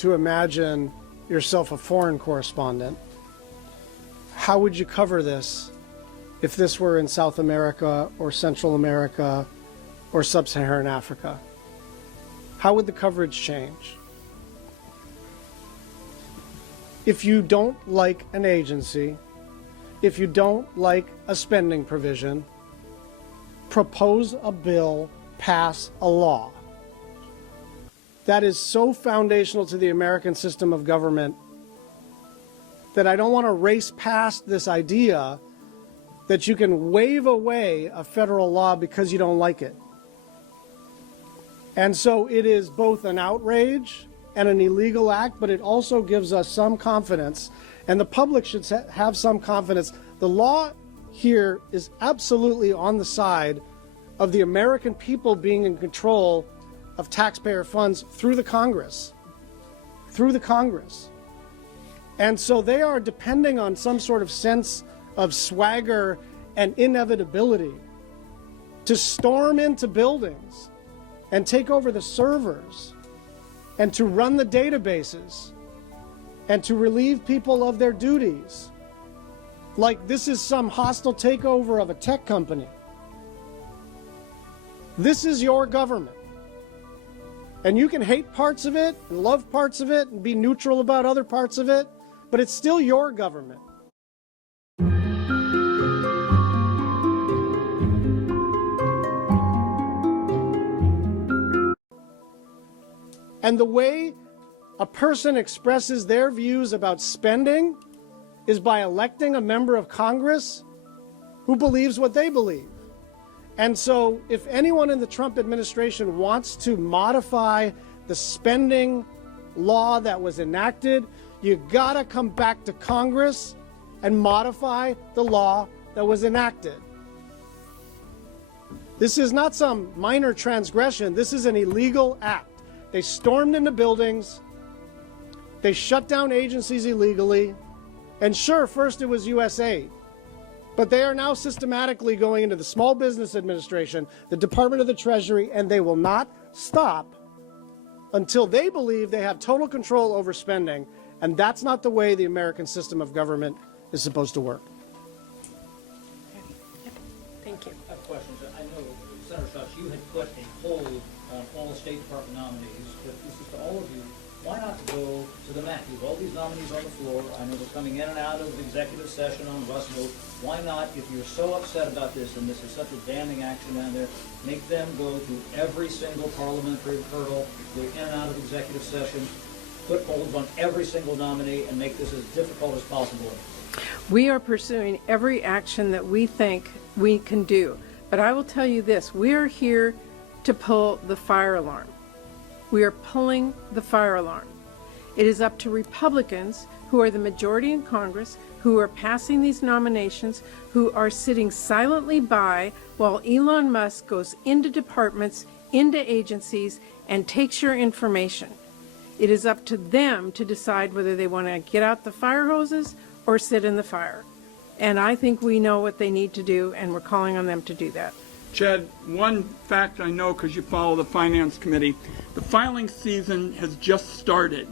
to imagine yourself a foreign correspondent. How would you cover this if this were in South America or Central America or Sub-Saharan Africa? How would the coverage change? If you don't like an agency, if you don't like a spending provision, propose a bill, pass a law. That is so foundational to the American system of government that I don't want to race past this idea that you can wave away a federal law because you don't like it. And so it is both an outrage and an illegal act, but it also gives us some confidence, and the public should have some confidence. The law here is absolutely on the side of the American people being in control of taxpayer funds through the Congress. And so they are depending on some sort of sense of swagger and inevitability to storm into buildings and take over the servers and to run the databases and to relieve people of their duties. Like this is some hostile takeover of a tech company. This is your government. And you can hate parts of it and love parts of it and be neutral about other parts of it, but it's still your government. And the way a person expresses their views about spending is by electing a member of Congress who believes what they believe. And so if anyone in the Trump administration wants to modify the spending law that was enacted, you gotta come back to Congress and modify the law that was enacted. This is not some minor transgression. This is an illegal act. They stormed into buildings. They shut down agencies illegally. And sure, first it was USAID. But they are now systematically going into the Small Business Administration, the Department of the Treasury, and they will not stop until they believe they have total control over spending. And that's not the way the American system of government is supposed to work. Thank you. I have questions. I know, Senator Schuchatz, you had put a hold on all State Department nominees, but this is to all of you. Why not go to the mat? You have all these nominees on the floor. I know they're coming in and out of executive session on Rust vote. Why not, if you're so upset about this, and this is such a damning action down there, make them go through every single parliamentary hurdle, go in and out of executive session, put holds on every single nominee, and make this as difficult as possible? We are pursuing every action that we think we can do. But I will tell you this, we are here to pull the fire alarm. We are pulling the fire alarm. It is up to Republicans, who are the majority in Congress, who are passing these nominations, who are sitting silently by while Elon Musk goes into departments, into agencies, and takes your information. It is up to them to decide whether they want to get out the fire hoses or sit in the fire. And I think we know what they need to do, and we're calling on them to do that. Chad, one fact I know because you follow the Finance Committee, the filing season has just started,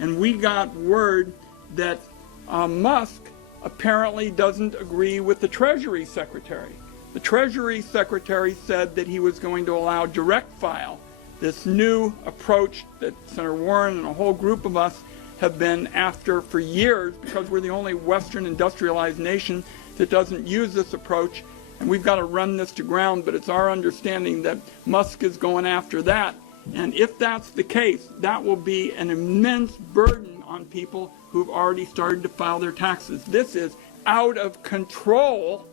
and we got word that Musk apparently doesn't agree with the Treasury Secretary. The Treasury Secretary said that he was going to allow direct file, this new approach that Senator Warren and a whole group of us have been after for years because we're the only Western industrialized nation that doesn't use this approach. And we've got to run this to ground, but it's our understanding that Musk is going after that. And if that's the case, that will be an immense burden on people who've already started to file their taxes. This is out of control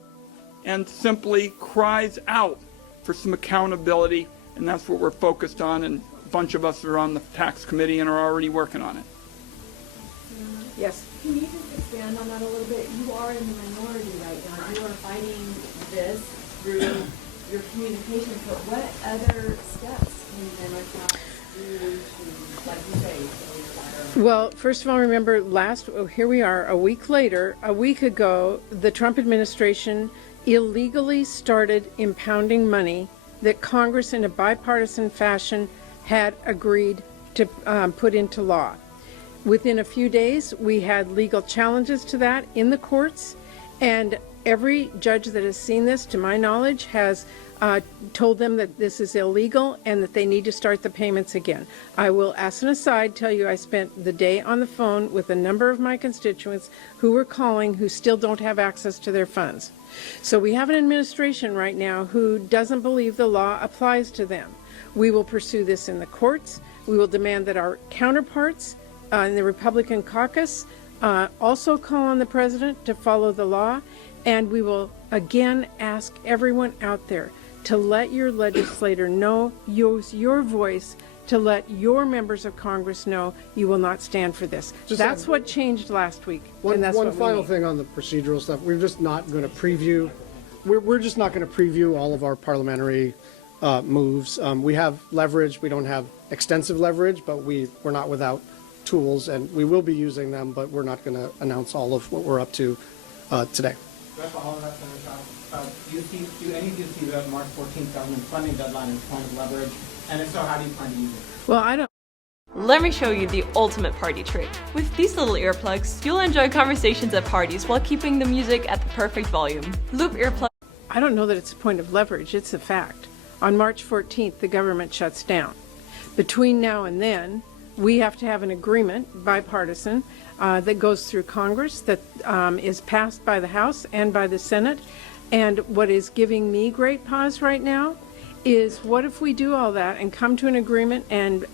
and simply cries out for some accountability, and that's what we're focused on, and a bunch of us are on the tax committee and are already working on it. Yes. Can you just expand on that a little bit? You are in the minority right now. You are fighting this through your communications, but what other steps can Democrats do to, like you say, fire? Well, first of all, remember here we are, a week later, a week ago, the Trump administration illegally started impounding money that Congress in a bipartisan fashion had agreed to put into law. Within a few days, we had legal challenges to that in the courts, and every judge that has seen this, to my knowledge, has told them that this is illegal and that they need to start the payments again. I will, as an aside, tell you I spent the day on the phone with a number of my constituents who were calling who still don't have access to their funds. So we have an administration right now who doesn't believe the law applies to them. We will pursue this in the courts. We will demand that our counterparts in the Republican caucus also call on the president to follow the law. And we will again ask everyone out there to let your legislator know, use your voice to let your members of Congress know you will not stand for this. That's what changed last week. One and that's what final we need. thing on the procedural stuff. We're just not going to preview. We're just not going to preview all of our parliamentary moves. We have leverage. We don't have extensive leverage, but we're not without tools, and we will be using them. But we're not going to announce all of what we're up to today. Do any of you see the March 14th government funding deadline as a point of leverage? And if so, how do you plan to use it? Well, I don't. Let me show you the ultimate party trick. With these little earplugs, you'll enjoy conversations at parties while keeping the music at the perfect volume. Loop earplugs. I don't know that it's a point of leverage. It's a fact. On March 14th, the government shuts down. Between now and then, we have to have an agreement, bipartisan, that goes through Congress, that is passed by the House and by the Senate. And what is giving me great pause right now is, what if we do all that and come to an agreement and,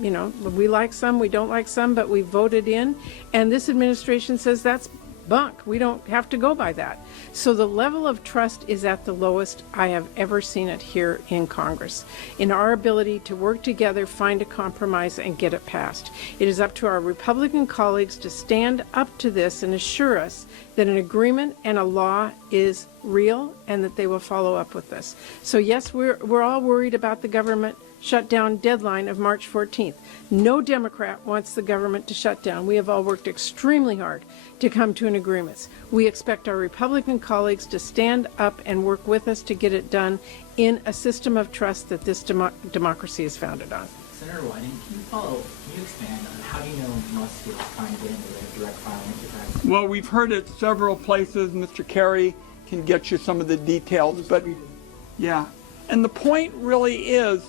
we like some, we don't like some, but we voted in, and this administration says that's bunk. We don't have to go by that. So the level of trust is at the lowest I have ever seen it here in Congress, in our ability to work together, find a compromise, and get it passed. It is up to our Republican colleagues to stand up to this and assure us that an agreement and a law is real and that they will follow up with this. So yes, we're all worried about the government shutdown deadline of March 14th. No Democrat wants the government to shut down. We have all worked extremely hard to come to an agreement. We expect our Republican colleagues to stand up and work with us to get it done in a system of trust that this democracy is founded on. Senator Whiting, can you expand on how do you know Musk is trying to get into the direct filing enterprise? Well, we've heard it several places. Mr. Kerry can get you some of the details, but yeah. And the point really is,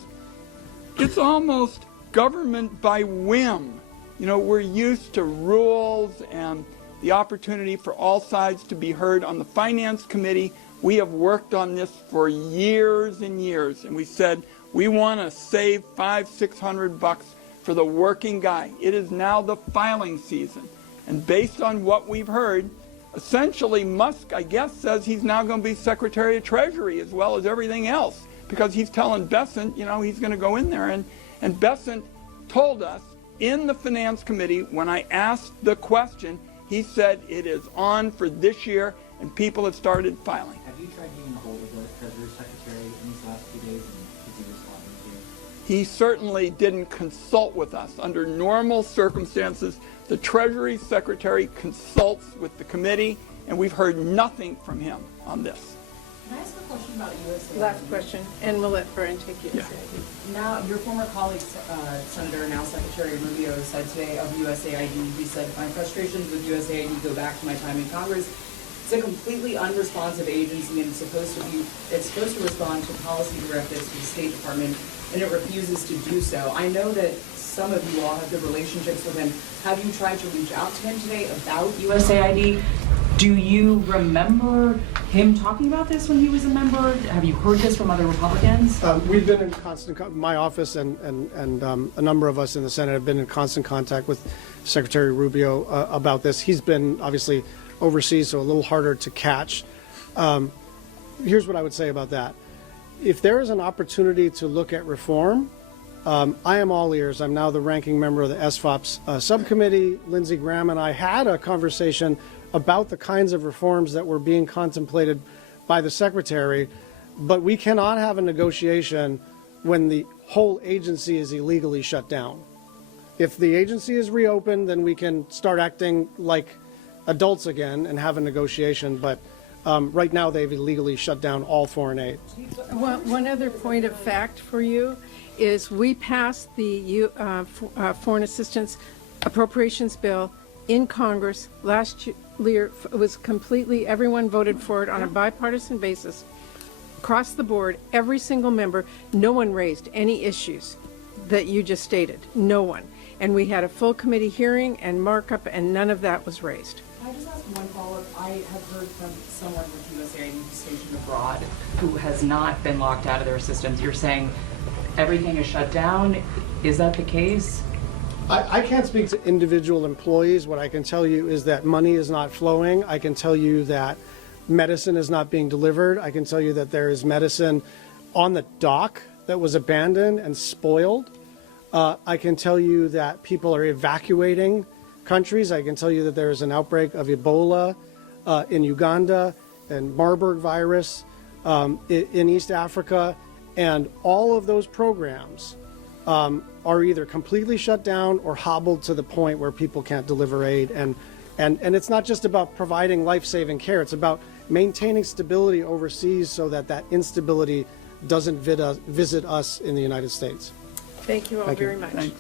it's almost government by whim. We're used to rules and the opportunity for all sides to be heard. On the Finance Committee, we have worked on this for years and years, and we said we want to save $500-600 for the working guy. It is now the filing season, and based on what we've heard, essentially Musk, I guess, says he's now going to be Secretary of Treasury as well as everything else, because he's telling Bessent, he's going to go in there. And Bessent told us in the Finance Committee, when I asked the question, he said it is on for this year, and people have started filing. Have you tried getting a hold of the Treasury Secretary in these last few days, and is he responding to you? He certainly didn't consult with us. Under normal circumstances, the Treasury Secretary consults with the committee, and we've heard nothing from him on this. Can I ask a question about USAID? Last question, and we'll let Brian take you. Yeah. Now, your former colleague, Senator, now Secretary Rubio, said today of USAID, he said, my frustrations with USAID go back to my time in Congress. It's a completely unresponsive agency, and it's supposed to respond to policy directives from the State Department, and it refuses to do so. I know that some of you all have good relationships with him. Have you tried to reach out to him today about USAID? Do you remember him talking about this when he was a member? Have you heard this from other Republicans? We've been in constant, my office and a number of us in the Senate have been in constant contact with Secretary Rubio about this. He's been obviously overseas, so a little harder to catch. Here's what I would say about that. If there is an opportunity to look at reform, I am all ears. I'm now the ranking member of the SFOPS subcommittee. Lindsey Graham and I had a conversation about the kinds of reforms that were being contemplated by the Secretary, but we cannot have a negotiation when the whole agency is illegally shut down. If the agency is reopened, then we can start acting like adults again and have a negotiation, but right now they've illegally shut down all foreign aid. One other point of fact for you is we passed the foreign assistance appropriations bill in Congress last year. It was completely, everyone voted for it on a bipartisan basis. Across the board, every single member, no one raised any issues that you just stated. No one. And we had a full committee hearing and markup, and none of that was raised. Can I just ask one follow-up? I have heard from someone with USAID stationed abroad who has not been locked out of their systems. You're saying everything is shut down. Is that the case? I can't speak to individual employees. What I can tell you is that money is not flowing. I can tell you that medicine is not being delivered. I can tell you that there is medicine on the dock that was abandoned and spoiled. I can tell you that people are evacuating countries. I can tell you that there is an outbreak of Ebola in Uganda and Marburg virus in East Africa. And all of those programs are either completely shut down or hobbled to the point where people can't deliver aid. And it's not just about providing life-saving care. It's about maintaining stability overseas so that that instability doesn't visit us in the United States. Thank you all Thank you. very much. Thanks.